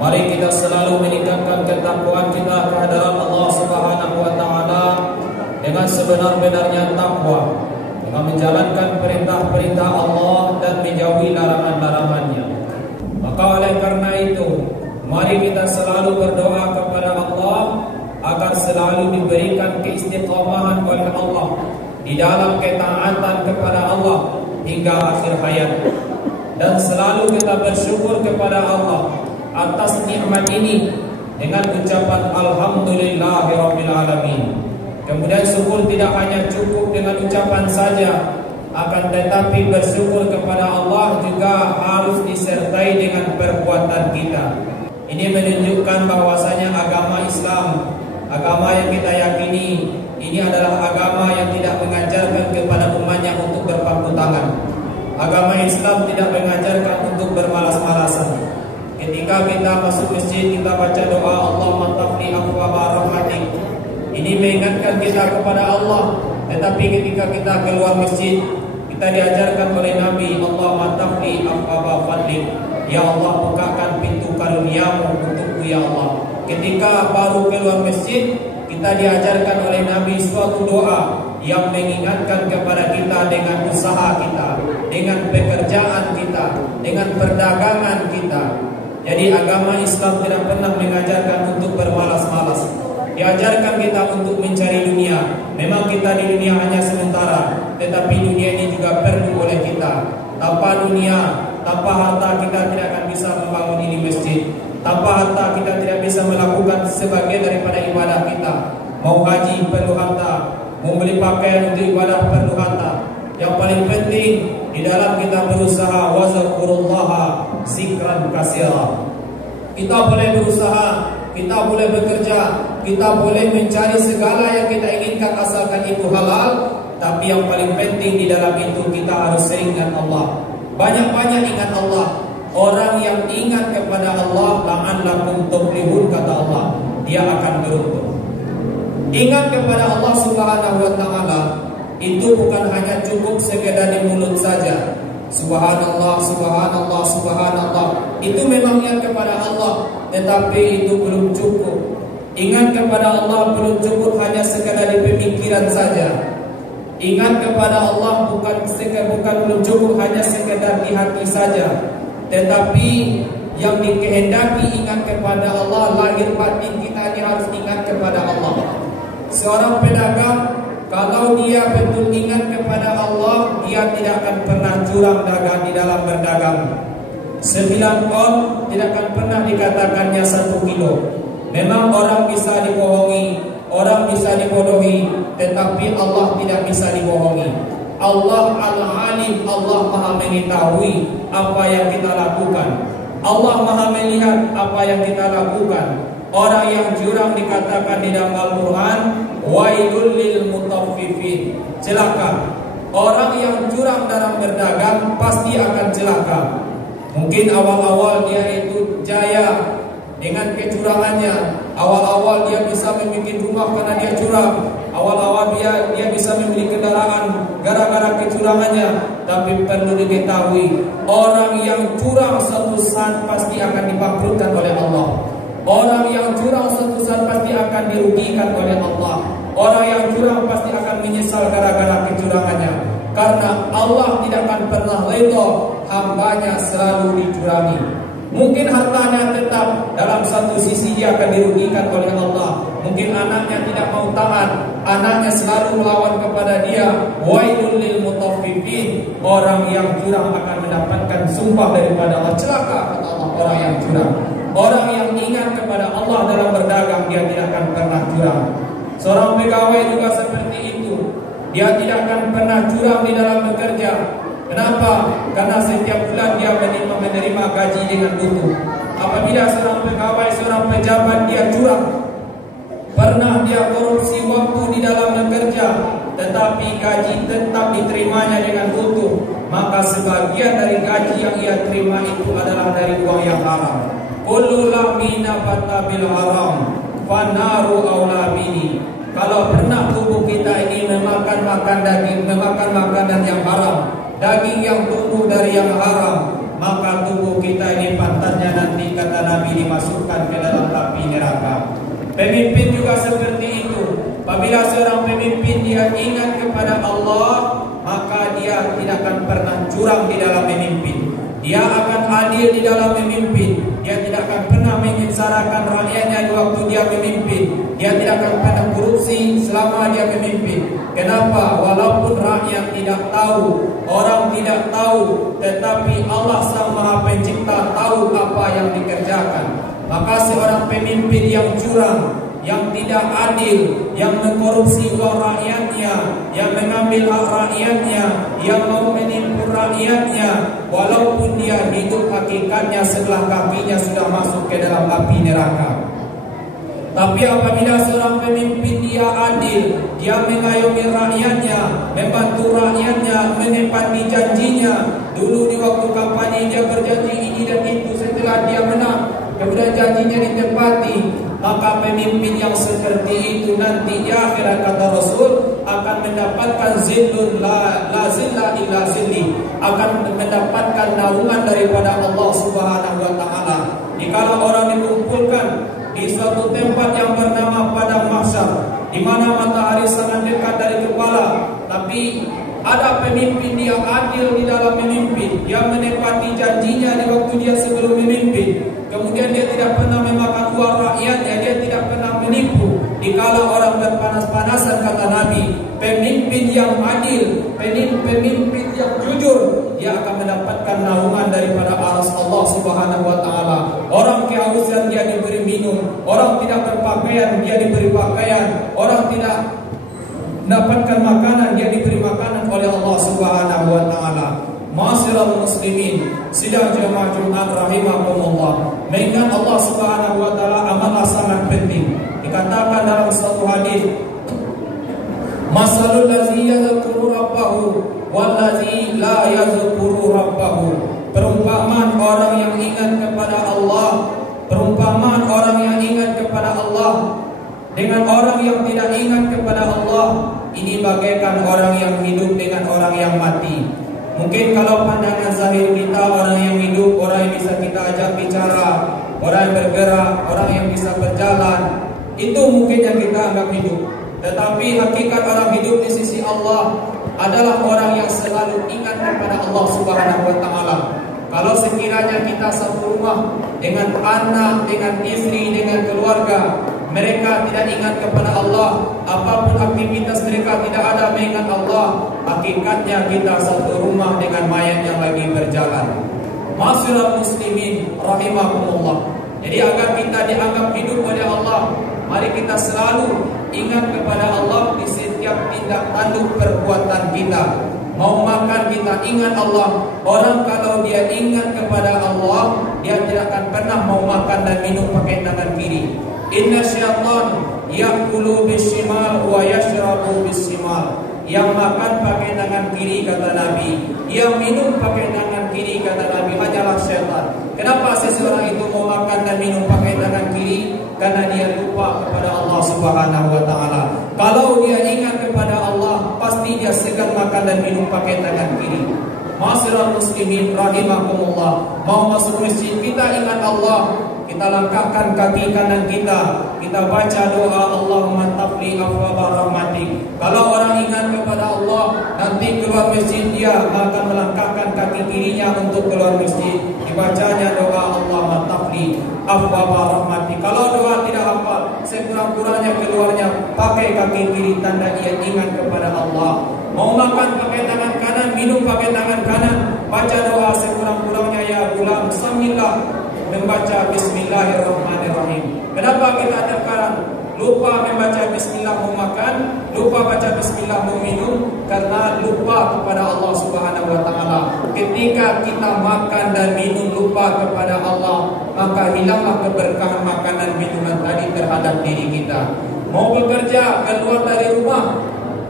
Mari kita selalu meningkatkan ketakwaan kita kehadiran Allah Subhanahu wa taala dengan sebenar-benarnya takwa, dengan menjalankan perintah-perintah Allah dan menjauhi larangan-larangannya. Maka oleh karena itu, mari kita selalu berdoa kepada Allah agar selalu diberikan keistiqomahan oleh Allah di dalam ketaatan kepada Allah hingga akhir hayat. Dan selalu kita bersyukur kepada Allah atas nikmat ini dengan ucapan alhamdulillahirabbil alamin. Kemudian syukur tidak hanya cukup dengan ucapan saja, akan tetapi bersyukur kepada Allah juga harus disertai dengan perbuatan kita. Ini menunjukkan bahwasanya agama Islam, agama yang kita yakini, ini adalah agama yang tidak mengajarkan kepada umatnya untuk berpangku tangan. Agama Islam tidak mengajarkan untuk bermalas-malasan. Ketika kita masuk masjid, kita baca doa Allahumma tafli abwaaba rahmatik. Ini mengingatkan kita kepada Allah. Tetapi ketika kita keluar masjid, kita diajarkan oleh Nabi Allahumma tafli abwaaba fadlik. Ya Allah, bukakan pintu karuniamu untukku ya Allah. Ketika baru keluar masjid, kita diajarkan oleh Nabi suatu doa yang mengingatkan kepada kita dengan usaha kita, dengan pekerjaan kita, dengan perdagangan kita. Jadi agama Islam tidak pernah mengajarkan untuk bermalas-malas. Diajarkan kita untuk mencari dunia. Memang kita di dunia hanya sementara, tetapi dunia ini juga perlu oleh kita. Tanpa dunia, tanpa harta kita tidak akan bisa membangun ini masjid. Tanpa harta kita tidak bisa melakukan sebagian daripada ibadah kita. Mau haji perlu harta, mau beli pakaian untuk ibadah perlu harta. Yang paling penting di dalam kita berusaha wazkurullaha zikran katsira. Kita boleh berusaha, kita boleh bekerja, kita boleh mencari segala yang kita inginkan asalkan itu halal. Tapi yang paling penting di dalam itu kita harus sering ingat Allah. Banyak-banyak ingat Allah. Orang yang ingat kepada Allah, la'allakum tuflihun, kata Allah, dia akan beruntung. Ingat kepada Allah Subhanahu wa taala itu bukan hanya cukup sekedar di mulut saja. Subhanallah, subhanallah, subhanallah. Itu memang ingat kepada Allah, tetapi itu belum cukup. Ingat kepada Allah belum cukup hanya sekedar di pemikiran saja. Ingat kepada Allah bukan belum cukup hanya sekedar di hati saja, tetapi yang dikehendaki ingat kepada Allah, lahir batin kita ini harus ingat kepada Allah. Seorang pedagang, kalau dia betul ingat kepada Allah, dia tidak akan pernah curang dagang di dalam berdagang. 9 on tidak akan pernah dikatakannya 1 kilo. Memang orang bisa dibohongi, orang bisa dibodohi, tetapi Allah tidak bisa dibohongi. Allah Al-Alim, Allah Maha mengetahui apa yang kita lakukan. Allah Maha melihat apa yang kita lakukan. Orang yang curang dikatakan di dalam Al-Quran, wailul lil mutaffifin, celaka. Orang yang curang dalam berdagang pasti akan celaka. Mungkin awal-awal dia itu jaya dengan kecurangannya. Awal-awal dia bisa membuat rumah karena dia curang. Awal-awal dia bisa membeli kendaraan gara-gara kecurangannya. Tapi perlu diketahui, orang yang curang suatu saat pasti akan dibangkrutkan oleh Allah. Orang yang curang suatu saat pasti akan dirugikan oleh Allah. Orang yang curang pasti akan menyesal gara-gara kecurangannya. Karena Allah tidak akan pernah ridha hambanya selalu dicurangi. Mungkin hartanya tetap, dalam satu sisi dia akan dirugikan oleh Allah. Mungkin anaknya tidak mau taat, anaknya selalu melawan kepada dia. Wailul lil mutaffifin, orang yang curang akan mendapatkan sumpah daripada Allah. Celaka, kata Allah, orang yang curang. Orang yang ingat kepada Allah dalam berdagang, dia tidak akan pernah curang. Seorang pegawai juga seperti itu. Dia tidak akan pernah curang di dalam bekerja. Kenapa? Karena setiap bulan dia menerima gaji dengan utuh. Apabila seorang pegawai, seorang pejabat dia curang, pernah dia korupsi waktu di dalam bekerja, tetapi gaji tetap diterimanya dengan utuh, maka sebagian dari gaji yang ia terima itu adalah dari uang yang haram. Kullu lamina batabil haram fanaru aula bihi. Kalau pernah tubuh kita ini memakan daging, memakan makanan yang haram, daging yang tumbuh dari yang haram, maka tubuh kita ini pantasnya nanti kata Nabi dimasukkan ke dalam api neraka. Pemimpin juga seperti itu. Apabila seorang pemimpin dia ingat kepada Allah, maka dia tidak akan pernah curang di dalam memimpin. Dia akan adil di dalam memimpin. Dia tidak akan pernah menyengsarakan rakyatnya di waktu dia memimpin. Dia tidak akan pernah korupsi selama dia memimpin. Kenapa? Walaupun rakyat tidak tahu, orang tidak tahu, tetapi Allah Sang Maha Pencipta tahu apa yang dikerjakan. Maka seorang pemimpin yang curang, yang tidak adil, yang mengkorupsi uang rakyatnya, yang mengambil hak rakyatnya, yang mau menipu rakyatnya, walaupun dia hidup hakikatnya sebelah kakinya sudah masuk ke dalam api neraka. Tapi apabila seorang pemimpin dia adil, dia mengayomi rakyatnya, membantu rakyatnya, menepati janjinya. Dulu di waktu kampanye dia berjanji ini dan itu, setelah dia menang, kemudian janjinya ditepati. Maka pemimpin yang seperti itu nanti di akhirat kata Rasul akan mendapatkan zillun la zilla illa zilli, akan mendapatkan naungan daripada Allah Subhanahu wa taala. Jika orang dikumpulkan di suatu tempat yang bernama padang mahsyar, di mana matahari sangat dekat dari kepala, tapi ada pemimpin yang adil di dalam memimpin, yang menepati janjinya di waktu dia sebelum memimpin. Kemudian dia tidak pernah memakan uang rakyatnya, dia tidak pernah menipu. Dikala orang berpanas-panasan kata Nabi, pemimpin yang adil, pemimpin yang jujur, dia akan mendapatkan naungan daripada aras Allah Subhanahu wa taala. Orang kehausan dia diberi minum, orang tidak berpakaian dia diberi pakaian, orang tidak mendapatkan makanan dia diberi makanan oleh Allah Subhanahu wa taala. Ma'asyiral muslimin, sidang jemaah Jumat rahimakumullah. Mengingat Allah Subhanahu wa taala amatlah sangat penting. Dikatakan dalam satu hadis, masalul ladzi yadhkuru rabbahu wal ladzi la yadhkuru rabbahu. Perumpamaan orang yang ingat kepada Allah, perumpamaan orang yang ingat kepada Allah dengan orang yang tidak ingat kepada Allah, ini bagaikan orang yang hidup dengan orang yang mati. Mungkin kalau pandangan zahir kita, orang yang hidup, orang yang bisa kita ajak bicara, orang yang bergerak, orang yang bisa berjalan, itu mungkin yang kita anggap hidup. Tetapi hakikat orang hidup di sisi Allah adalah orang yang selalu ingat kepada Allah Subhanahu wa taala. Kalau sekiranya kita satu rumah dengan anak, dengan istri, dengan keluarga, mereka tidak ingat kepada Allah, apapun aktivitas mereka tidak ada mengingat Allah, hakikatnya kita satu rumah dengan mayat yang lagi berjalan. Ma'asyiral muslimin rahimakumullah. Jadi agar kita dianggap hidup oleh Allah, mari kita selalu ingat kepada Allah di setiap tindak tanduk perbuatan kita. Mau makan kita ingat Allah. Orang kalau dia ingat kepada Allah, dia tidak akan pernah mau makan dan minum pakai tangan kiri. Inna syaitan ya'kulu bis-shimal wa yashrabu bis-shimal. Yang makan pakai tangan kiri kata Nabi, yang minum pakai tangan kiri kata Nabi, hanyalah syaitan. Kenapa seseorang itu mau makan dan minum pakai tangan kiri? Karena dia lupa kepada Allah Subhanahu wa taala. Kalau dia ingat kepada Allah, pasti dia segan makan dan minum pakai tangan kiri. Ma'asyiral muslimin rahimakumullah. Mau masuk masjid kita ingat Allah, kita langkahkan kaki kanan kita, kita baca doa Allahumma tafli afwaba rahmatik. Kalau orang ingat kepada Allah, nanti keluar masjid dia maka melangkahkan kaki kirinya untuk keluar masjid, dibacanya doa Allahumma tafli afwaba rahmatik. Kalau doa tidak hafal, sekurang-kurangnya keluarnya pakai kaki kiri, tanda dia ingat kepada Allah. Mau makan pakai tangan kanan, minum pakai tangan kanan, baca doa sekurang-kurangnya ya gulam samillah, membaca bismillahirrahmanirrahim. Kenapa kita terkadang lupa membaca bismillah mau makan, lupa baca bismillah mau minum? Karena lupa kepada Allah Subhanahu wa taala. Ketika kita makan dan minum lupa kepada Allah, maka hilanglah keberkahan makanan minuman tadi terhadap diri kita. Mau bekerja, keluar dari rumah,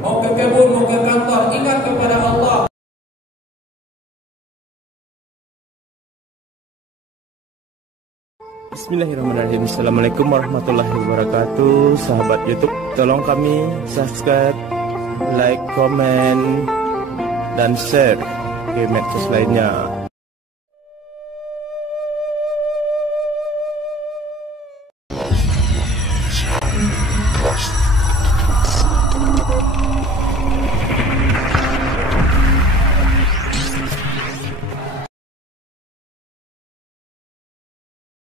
mau ke kebun, mau ke kantor, ingat kepada Allah. Bismillahirrahmanirrahim. Assalamualaikum warahmatullahi wabarakatuh. Sahabat YouTube, tolong kami subscribe, like, komen, dan share ke medsos lainnya.